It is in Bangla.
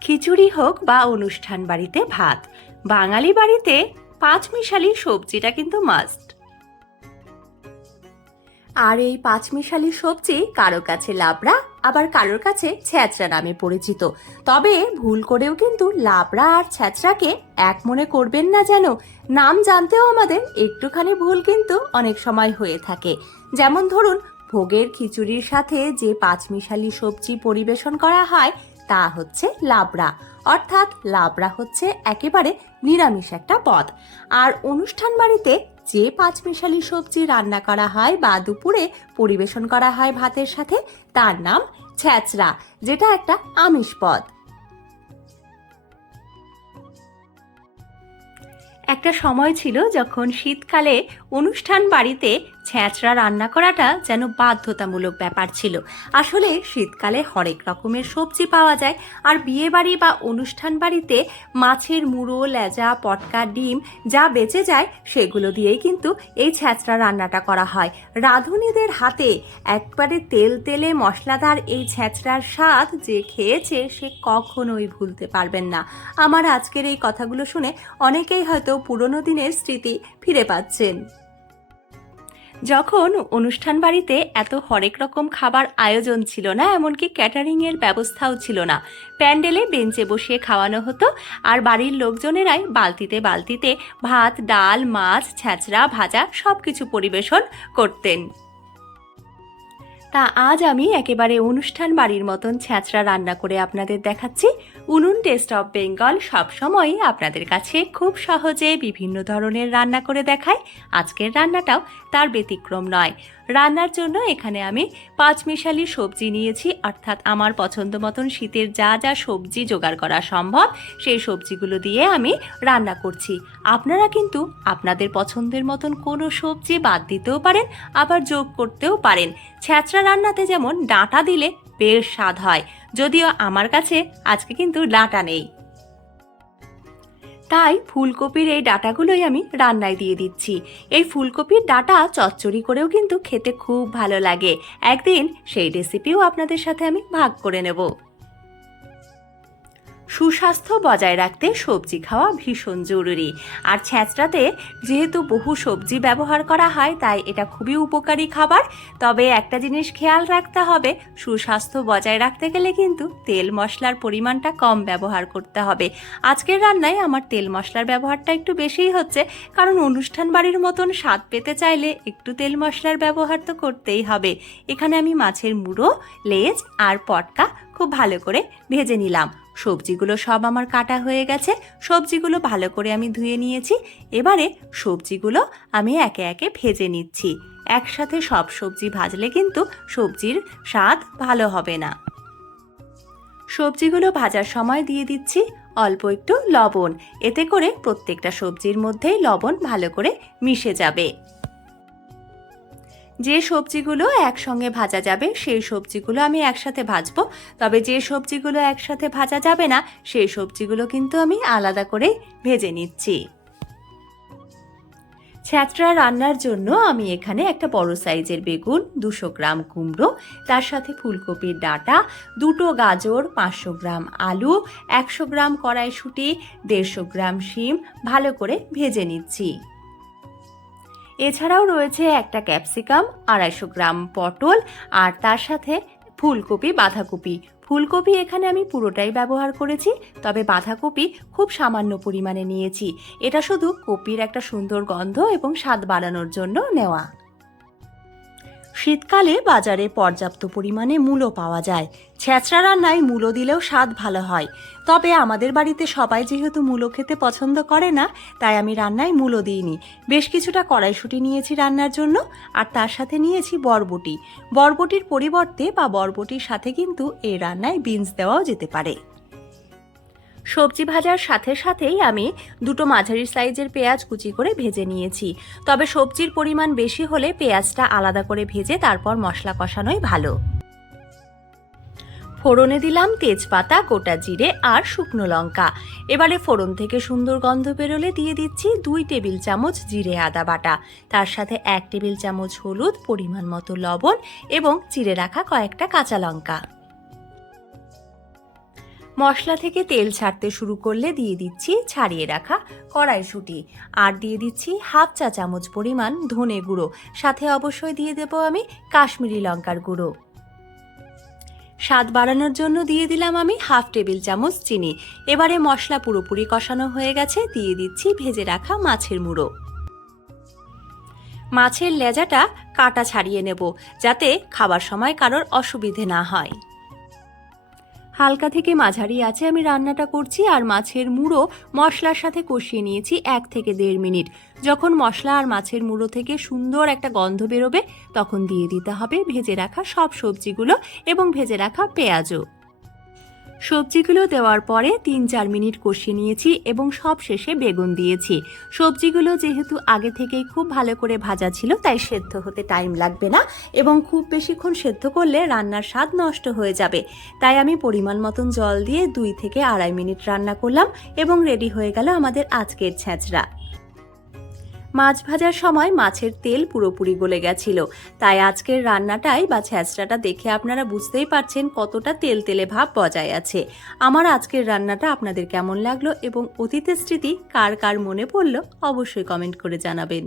খিচুড়ি হোক বা অনুষ্ঠান বাড়িতে ভাত, বাঙালি বাড়িতে পাঁচমিশালি সবজিটা কিন্তু মাস্ট আর এই পাঁচমিশালি সবজি কারও কাছে লাবড়া, আবার কারোর কাছে ছ্যাঁচড়া নামে পরিচিত। তবে ভুল করেও কিন্তু লাবড়া আর ছ্যাঁচড়াকে এক মনে করবেন না যেন। নাম জানতেও আমাদের একটুখানি ভুল কিন্তু অনেক সময় হয়ে থাকে। যেমন ধরুন, ভোগের খিচুড়ির সাথে যে পাঁচমিশালি সবজি পরিবেশন করা হয় তা হচ্ছে লাবড়া। অর্থাৎ লাবড়া হচ্ছে একেবারে নিরামিষ একটা পদ। আর অনুষ্ঠান বাড়িতে যে পাঁচমিশালি সবজি রান্না করা হয় বা দুপুরে পরিবেশন করা হয় ভাতের সাথে, তার নাম ছ্যাচড়া, যেটা একটা আমিষ পদ। একটা সময় ছিল যখন শীতকালে অনুষ্ঠান বাড়িতে ছ্যাঁচড়া রান্না করাটা যেন বাধ্যতামূলক ব্যাপার ছিল। আসলে শীতকালে হরেক রকমের সবজি পাওয়া যায় আর বিয়ে বাড়ি বা অনুষ্ঠান বাড়িতে মাছের মুড়ো, লেজা, পটকা, ডিম যা বেঁচে যায় সেগুলো দিয়েই কিন্তু এই ছ্যাঁচড়া রান্নাটা করা হয়। রাঁধুনিদের হাতে একবারে তেল তেলে মশলাদার এই ছ্যাঁচড়ার স্বাদ যে খেয়েছে সে কখনোই ভুলতে পারবেন না। আমার আজকের এই কথাগুলো শুনে অনেকেই হয়তো পুরনো দিনের স্মৃতি ফিরে পাচ্ছেন। যখন অনুষ্ঠান বাড়িতে এত হরেক রকম খাবার আয়োজন ছিল না, এমনকি ক্যাটারিং এর ব্যবস্থাও ছিল না। প্যান্ডেলে বেঞ্চে বসিয়ে খাওয়ানো হতো, আর বাড়ির লোকজনেরাই বালতিতে বালতিতে ভাত, ডাল, মাছ ছ্যাঁচড়া ভাজা সব কিছু পরিবেশন করতেন। তা আজ আমি একেবারে অনুষ্ঠান বাড়ির মতন ছ্যাঁচড়া রান্না করে আপনাদের দেখাচ্ছি। উনুন টেস্ট অফ বেঙ্গল সবসময়ই আপনাদের কাছে খুব সহজে বিভিন্ন ধরনের রান্না করে দেখায়। আজকের রান্নাটাও তার ব্যতিক্রম নয়। রান্নার জন্য এখানে আমি পাঁচমিশালি সবজি নিয়েছি, অর্থাৎ আমার পছন্দ মতন শীতের যা যা সবজি জোগাড় করা সম্ভব, সেই সবজিগুলো দিয়ে আমি রান্না করছি। আপনারা কিন্তু আপনাদের পছন্দের মতন কোনো সবজি বাদ দিতেও পারেন, আবার যোগ করতেও পারেন। ছ্যাঁচড়া রান্নাতে যেমন ডাঁটা দিলে বেশ স্বাদ হয়। যদিও আমার কাছে আজকে কিন্তু ডাঁটা নেই। তাই ফুলকপির এই ডাটাগুলোই আমি রান্নায় দিয়ে দিচ্ছি। এই ফুলকপির ডাটা চচ্চড়ি করেও কিন্তু খেতে খুব ভালো লাগে। একদিন সেই রেসিপিও আপনাদের সাথে আমি ভাগ করে নেব। সুস্বাস্থ্য বজায় রাখতে সবজি খাওয়া ভীষণ জরুরি। আর ছ্যাঁচড়াতে যেহেতু বহু সবজি ব্যবহার করা হয়, তাই এটা খুবই উপকারী খাবার। তবে একটা জিনিস খেয়াল রাখতে হবে, সুস্বাস্থ্য বজায় রাখতে গেলে কিন্তু তেল মশলার পরিমাণটা কম ব্যবহার করতে হবে। আজকের রান্নায় আমার তেল মশলার ব্যবহারটা একটু বেশিই হচ্ছে, কারণ অনুষ্ঠান বাড়ির মতন স্বাদ পেতে চাইলে একটু তেল মশলার ব্যবহার তো করতেই হবে। এখানে আমি মাছের মুড়ো, লেজ আর পটকা খুব ভালো করে ভেজে নিলাম। সবজিগুলো সব আমার কাটা হয়ে গেছে, সবজিগুলো ভালো করে আমি ধুয়ে নিয়েছি, এবারে সবজিগুলো আমি একে একে ভেজে নিচ্ছি। একসাথে সব সবজি ভাজলে কিন্তু সবজির স্বাদ ভালো হবে না। সবজিগুলো ভাজার সময় দিয়ে দিচ্ছি অল্প একটু লবণ, এতে করে প্রত্যেকটা সবজির মধ্যেই লবণ ভালো করে মিশে যাবে। যে সবজিগুলো একসঙ্গে ভাজা যাবে, সেই সবজিগুলো আমি একসাথে ভাজবো। তবে যে সবজিগুলো একসাথে ভাজা যাবে না, সেই সবজিগুলো কিন্তু আমি আলাদা করে ভেজে নিচ্ছি। ছ্যাঁচড়া রান্নার জন্য আমি এখানে একটা বড় সাইজের বেগুন, দুশো গ্রাম কুমড়ো, তার সাথে ফুলকপির ডাঁটা, দুটো গাজর, পাঁচশো গ্রাম আলু, একশো গ্রাম কড়াইশুঁটি, দেড়শো গ্রাম শিম, ভালো করে ভেজে নিচ্ছি। এছাড়াও রয়েছে একটা ক্যাপসিকাম, আড়াইশো গ্রাম পটল, আর তার সাথে ফুলকপি, বাঁধাকপি। ফুলকপি এখানে আমি পুরোটাই ব্যবহার করেছি, তবে বাঁধাকপি খুব সামান্য পরিমাণে নিয়েছি। এটা শুধু কপির একটা সুন্দর গন্ধ এবং স্বাদ বাড়ানোর জন্য নেওয়া। শীতকালে বাজারে পর্যাপ্ত পরিমাণে মূলো পাওয়া যায়। ছ্যাঁচড়া রান্নায় মূলো দিলেও স্বাদ ভালো হয়। তবে আমাদের বাড়িতে সবাই যেহেতু মূলো খেতে পছন্দ করে না, তাই আমি রান্নায় মূলো দিইনি। বেশ কিছুটা কড়াইশুঁটি নিয়েছি রান্নার জন্য, আর তার সাথে নিয়েছি বরবটি। বরবটির পরিবর্তে বা বরবটির সাথে কিন্তু এই রান্নায় বিনস দেওয়াও যেতে পারে। সবজি ভাজার সাথে সাথেই আমি দুটো মাঝারি সাইজের পেঁয়াজ কুচি করে ভেজে নিয়েছি। তবে সবজির পরিমাণ বেশি হলে পেঁয়াজটা আলাদা করে ভেজে তারপর মশলা কষানোই ভালো। ফোড়নে দিলাম তেজপাতা, গোটা জিরে আর শুকনো লঙ্কা। এবারে ফোড়ন থেকে সুন্দর গন্ধ বেরোলে দিয়ে দিচ্ছি দুই টেবিল চামচ জিরে আদা বাটা। তার সাথে এক টেবিল চামচ হলুদ, পরিমাণ মতো লবণ এবং চিড়ে রাখা কয়েকটা কাঁচা লঙ্কা। মশলা থেকে তেল ছাড়তে শুরু করলে দিয়ে দিচ্ছি ছাড়িয়ে রাখা কড়াইশুঁটি। আর দিয়ে দিচ্ছি হাফ চা চামচ পরিমাণ ধনে গুঁড়ো। সাথে অবশ্যই দিয়ে দেবো আমি কাশ্মীরি লঙ্কার গুঁড়ো। স্বাদ বাড়ানোর জন্য দিয়ে দিলাম আমি হাফ টেবিল চামচ চিনি। এবারে মশলা পুরোপুরি কষানো হয়ে গেছে, দিয়ে দিচ্ছি ভেজে রাখা মাছের মুড়ো। মাছের লেজাটা কাটা ছাড়িয়ে নেব, যাতে খাবার সময় কারোর অসুবিধে না হয়। হালকা থেকে মাঝারি আছে আমি রান্নাটা করছি আর মাছের মুড়ো মশলার সাথে কষিয়ে নিয়েছি এক থেকে দেড় মিনিট। যখন মশলা আর মাছের মুড়ো থেকে সুন্দর একটা গন্ধ বেরোবে, তখন দিয়ে দিতে হবে ভেজে রাখা সব সবজিগুলো এবং ভেজে রাখা পেঁয়াজও। সবজিগুলো দেওয়ার পরে তিন চার মিনিট কষিয়ে নিয়েছি এবং সব শেষে বেগুন দিয়েছি। সবজিগুলো যেহেতু আগে থেকেই খুব ভালো করে ভাজা ছিল, তাই সেদ্ধ হতে টাইম লাগবে না এবং খুব বেশিক্ষণ সেদ্ধ করলে রান্নার স্বাদ নষ্ট হয়ে যাবে। তাই আমি পরিমাণ মতন জল দিয়ে দুই থেকে আড়াই মিনিট রান্না করলাম এবং রেডি হয়ে গেল আমাদের আজকের ছ্যাঁচড়া মাছ ভাজার সময় মাছের তেল পুরোপুরি গলে গেছিল। তাই আজকের রান্নাটাই বা ছ্যাঁচড়াটা দেখে আপনারা বুঝতেই পারছেন কতটা তেল তেলে ভাব বজায় আছে। আমার আজকের রান্নাটা আপনাদের কেমন লাগল এবং অতীতের স্মৃতি কার কার মনে পড়ল অবশ্যই কমেন্ট করে জানাবেন।